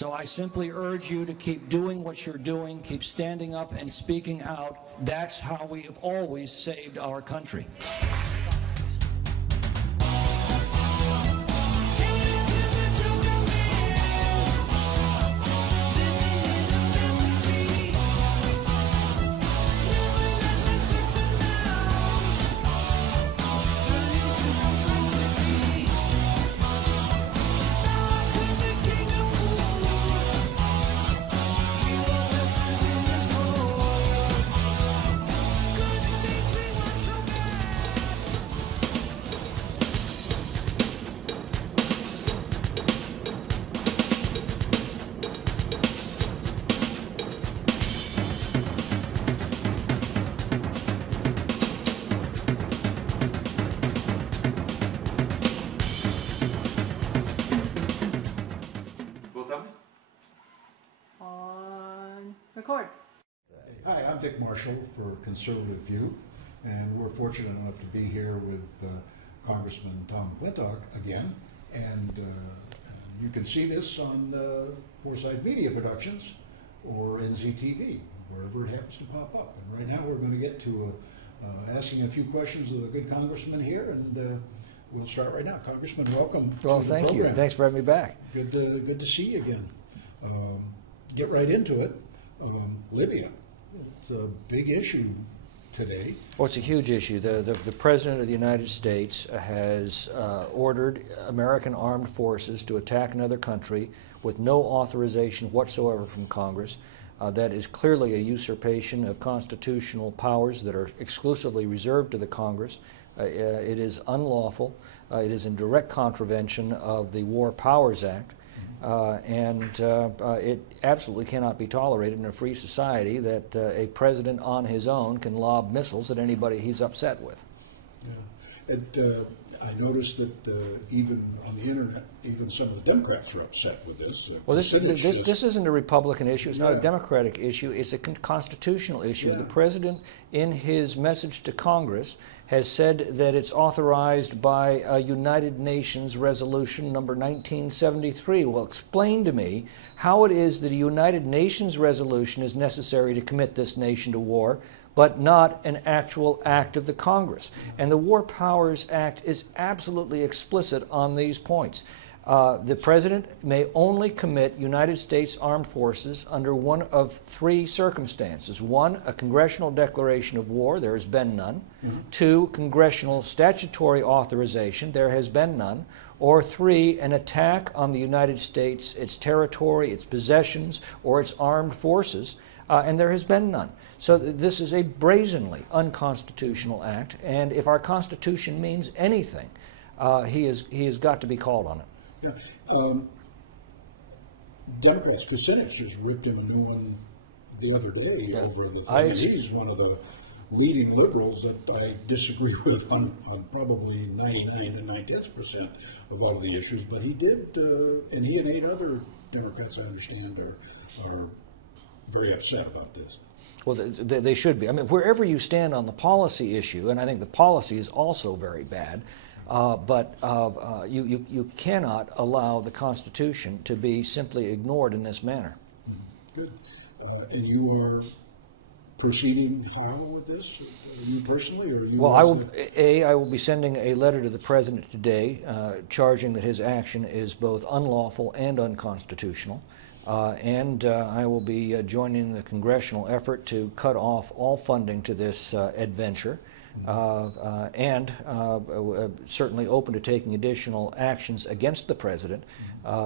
So I simply urge you to keep doing what you're doing, keep standing up and speaking out. That's how we have always saved our country. Record. Hi, I'm Dick Marshall for Conservative View, and we're fortunate enough to be here with Congressman Tom McClintock again, and you can see this on Forsyth Media Productions or NZTV, wherever it happens to pop up. And right now we're going to get to asking a few questions of the good congressman here, and we'll start right now. Congressman, welcome. Well, thank you. Thanks for having me back. Good to see you again. Get right into it. Libya, it's a big issue today. Well, it's a huge issue. The President of the United States has ordered American armed forces to attack another country with no authorization whatsoever from Congress. That is clearly a usurpation of constitutional powers that are exclusively reserved to the Congress. It is unlawful. It is in direct contravention of the War Powers Act. It absolutely cannot be tolerated in a free society that a president on his own can lob missiles at anybody he's upset with. Yeah. I noticed that even on the internet, even some of the Democrats are upset with this. Well, this isn't a Republican issue. It's not a Democratic issue. It's a constitutional issue. Yeah. The president, in his message to Congress, has said that it's authorized by a United Nations resolution number 1973. Well, explain to me how it is that a United Nations resolution is necessary to commit this nation to war, but not an actual act of the Congress. And the War Powers Act is absolutely explicit on these points. The President may only commit United States Armed Forces under one of three circumstances. One, a congressional declaration of war. There has been none. Mm-hmm. Two, congressional statutory authorization. There has been none. Or three, an attack on the United States, its territory, its possessions, or its armed forces, and there has been none. So this is a brazenly unconstitutional act, and if our Constitution means anything, he has got to be called on it. Yeah. Democrats, Kucinich just ripped him a new one the other day over the thing. He's one of the leading liberals that I disagree with on probably 99.9% of all of the issues, but he did, and he and 8 other Democrats, I understand, are very upset about this. Well, they should be. I mean, wherever you stand on the policy issue, and I think the policy is also very bad, but you cannot allow the Constitution to be simply ignored in this manner. Mm-hmm. Good. And you are proceeding how with this? You personally, or you? Well, I will be sending a letter to the President today, charging that his action is both unlawful and unconstitutional. I will be joining the congressional effort to cut off all funding to this adventure, and certainly open to taking additional actions against the President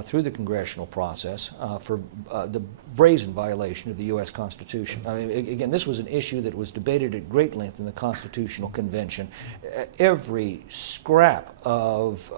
through the congressional process for the brazen violation of the U.S. Constitution. I mean, again, this was an issue that was debated at great length in the Constitutional Convention. Every scrap of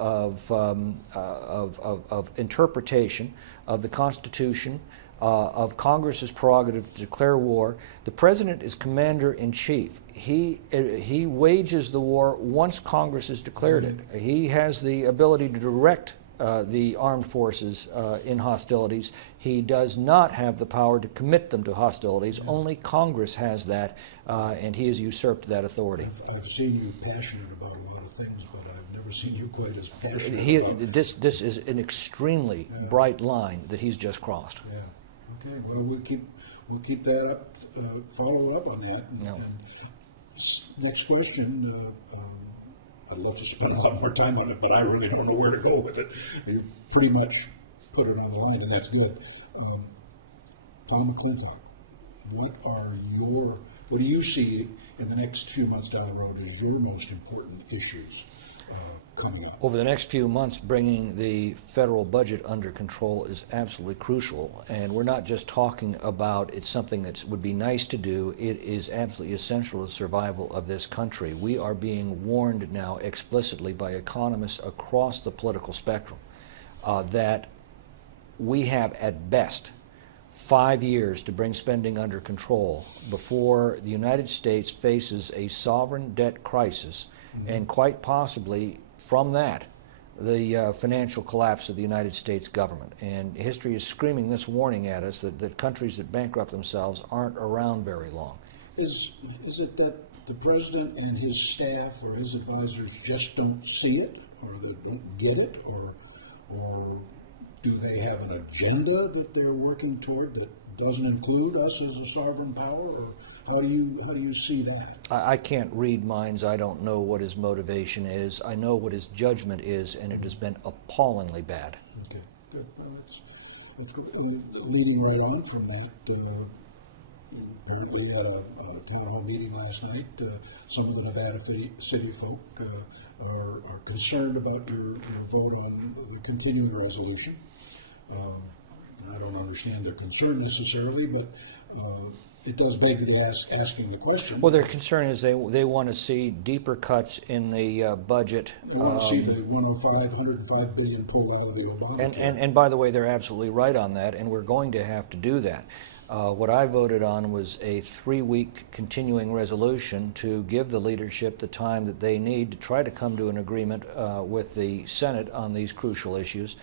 interpretation of the Constitution, of Congress's prerogative to declare war. The President is Commander-in-Chief. He wages the war once Congress has declared it. He has the ability to direct the armed forces in hostilities. He does not have the power to commit them to hostilities. Only Congress has that, and he has usurped that authority. I've seen you passionate about a lot of things, but I've never seen you quite as passionate about This is an extremely bright line that he's just crossed. Yeah. Okay. Well, we'll keep that up. Follow up on that. And next question. I'd love to spend a lot more time on it, but I really don't know where to go with it. You pretty much put it on the line, and that's good. Tom McClintock, what do you see in the next few months down the road as your most important issues coming up? Over the next few months, bringing the federal budget under control is absolutely crucial. And we're not just talking about it's something that would be nice to do. It is absolutely essential to the survival of this country. We are being warned now explicitly by economists across the political spectrum that we have at best 5 years to bring spending under control before the United States faces a sovereign debt crisis, and quite possibly from that, the financial collapse of the United States government. And history is screaming this warning at us that countries that bankrupt themselves aren't around very long. Is it that the president and his staff or his advisors just don't see it, or they don't get it, or do they have an agenda that they're working toward that doesn't include us as a sovereign power, or how do you see that? I can't read minds. I don't know what his motivation is. I know what his judgment is, and it has been appallingly bad. Okay, good. Well, that's good. Leading right on from that, we had a town hall meeting last night. Some of the Nevada city folk are concerned about your vote on the continuing resolution. I don't understand their concern necessarily, but it does beg the asking the question. Well, their concern is they want to see deeper cuts in the budget. They want to see the 105 billion pulled out of the Obama. And by the way, they're absolutely right on that, and we're going to have to do that. What I voted on was a 3-week continuing resolution to give the leadership the time that they need to try to come to an agreement with the Senate on these crucial issues,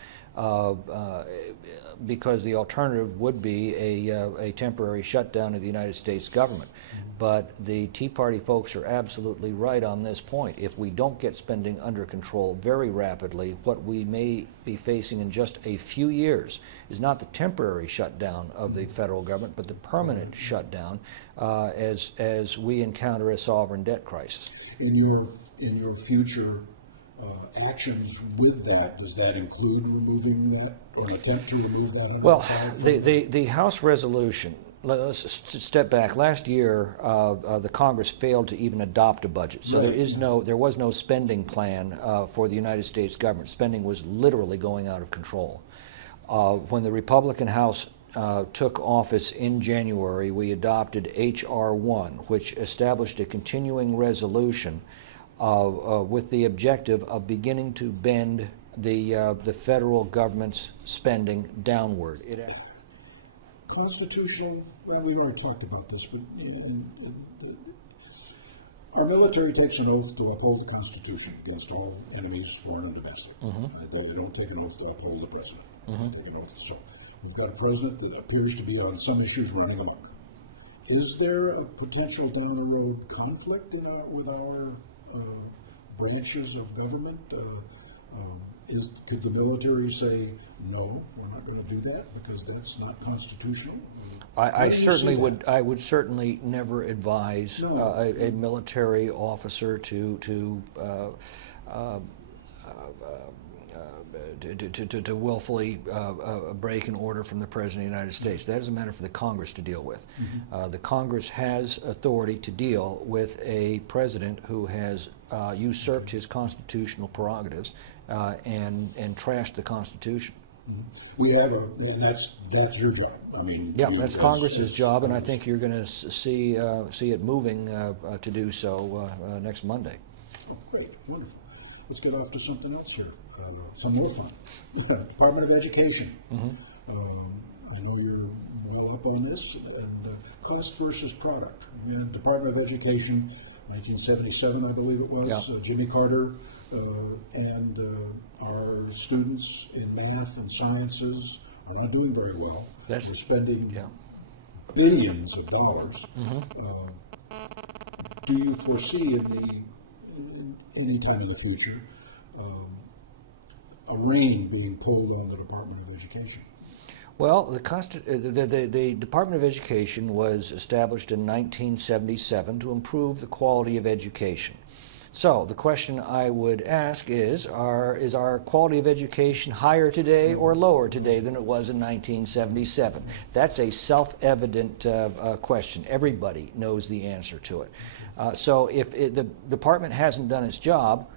because the alternative would be a temporary shutdown of the United States government. But the Tea Party folks are absolutely right on this point. If we don't get spending under control very rapidly, what we may be facing in just a few years is not the temporary shutdown of the federal government, but the permanent shutdown as we encounter a sovereign debt crisis. In your future actions with that, does that include removing that, or an attempt to remove that? Well, the House resolution, let's step back. Last year, the Congress failed to even adopt a budget, so there was no spending plan for the United States government. Spending was literally going out of control. When the Republican House took office in January, we adopted H.R. 1, which established a continuing resolution with the objective of beginning to bend the federal government's spending downward. Constitutional, well, we've already talked about this, but our military takes an oath to uphold the Constitution against all enemies, foreign and domestic. Though they don't take an oath to uphold the president. They take an oath. So we've got a president that appears to be on some issues running amok. Is there a potential down the road conflict with our branches of government? Could the military say, no, we're not going to do that because that's not constitutional? I would certainly never advise a military officer to willfully break an order from the President of the United States. That is a matter for the Congress to deal with. The Congress has authority to deal with a president who has usurped his constitutional prerogatives and trashed the Constitution. We have and that's your job. I mean, yeah, that's Congress's job, and I think you're going to see it moving to do so next Monday. Oh, great, wonderful. Let's get off to something else here. Some more fun. Department of Education. I know you're well up on this. And cost versus product. We had Department of Education, 1977, I believe it was. Yeah. Jimmy Carter and our students in math and sciences are not doing very well. They're spending billions of dollars. Do you foresee any time in the future a rein being pulled on the Department of Education? Well, the Department of Education was established in 1977 to improve the quality of education. So the question I would ask is our quality of education higher today or lower today than it was in 1977? That's a self-evident question. Everybody knows the answer to it. So if the department hasn't done its job,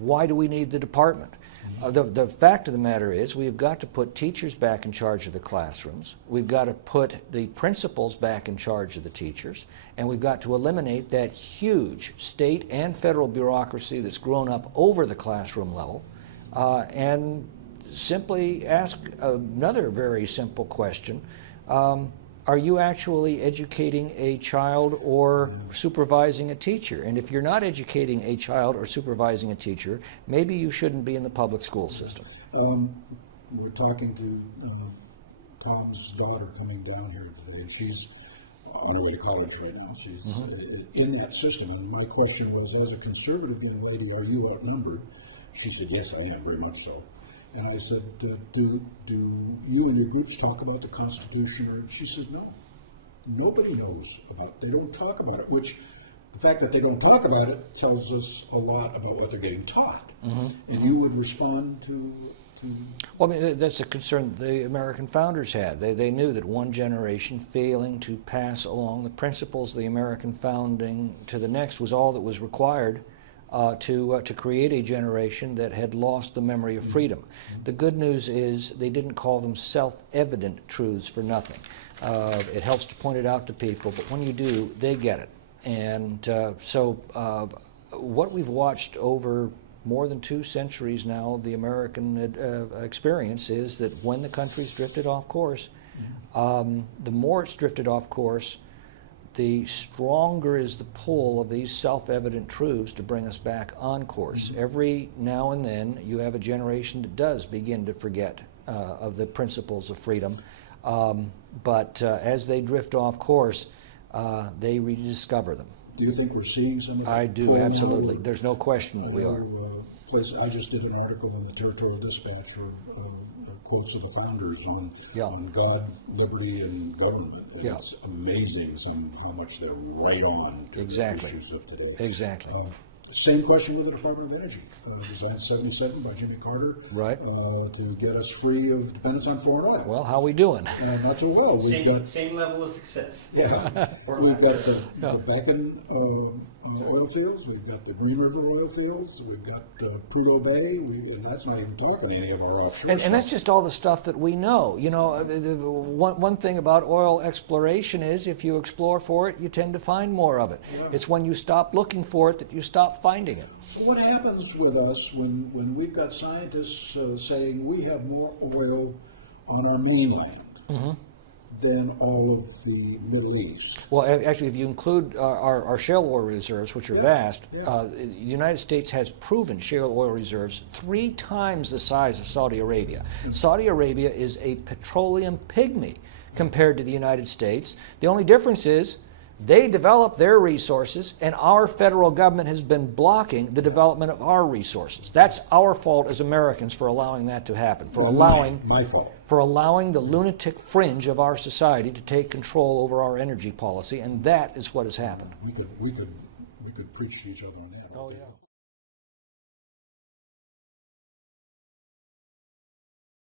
why do we need the department? The fact of the matter is we've got to put teachers back in charge of the classrooms. We've got to put the principals back in charge of the teachers. And we've got to eliminate that huge state and federal bureaucracy that's grown up over the classroom level and simply ask another very simple question. Are you actually educating a child or supervising a teacher? And if you're not educating a child or supervising a teacher, maybe you shouldn't be in the public school system. We're talking to Tom's daughter coming down here today, and she's on her way to college right now. She's in that system. And my question was, as a conservative young lady, are you outnumbered? She said, yes, I am, very much so. And I said, do you and your groups talk about the Constitution? Or she says, no. Nobody knows about it. They don't talk about it, which the fact that they don't talk about it tells us a lot about what they're getting taught. And you would respond to... Well, I mean, that's a concern the American founders had. They knew that one generation failing to pass along the principles of the American founding to the next was all that was required to create a generation that had lost the memory of freedom. The good news is they didn't call them self-evident truths for nothing. It helps to point it out to people, but when you do, they get it. And so what we've watched over more than 2 centuries now of the American experience is that when the country's drifted off course, the more it's drifted off course, the stronger is the pull of these self-evident truths to bring us back on course. Every now and then you have a generation that does begin to forget of the principles of freedom, but as they drift off course, they rediscover them. Do you think we're seeing some of that? I do, absolutely. There's no question that we are. I just did an article in the Territorial Dispatch, quotes of the founders on God, liberty, and government. And it's amazing how much they're right on to the issues of today. Exactly. Same question with the Department of Energy. Designed 77 by Jimmy Carter. Right. To get us free of dependence on foreign oil. Well, how are we doing? Not so well. Same level of success. Yeah. We've got the Bakken oil fields. We've got the Green River oil fields. We've got Prudhoe Bay. And that's not even talking any of our offshore and that's just all the stuff that we know. You know, one thing about oil exploration is if you explore for it, you tend to find more of it. Yeah. It's when you stop looking for it that you stop finding it. So what happens with us when we've got scientists saying we have more oil on our mainland than all of the Middle East? Well, actually, if you include our shale oil reserves, which are vast, the United States has proven shale oil reserves 3 times the size of Saudi Arabia. Saudi Arabia is a petroleum pygmy compared to the United States. The only difference is they develop their resources, and our federal government has been blocking the development of our resources. That's our fault as Americans for allowing that to happen, for allowing the lunatic fringe of our society to take control over our energy policy, and that is what has happened. We could preach to each other on that. Oh, yeah.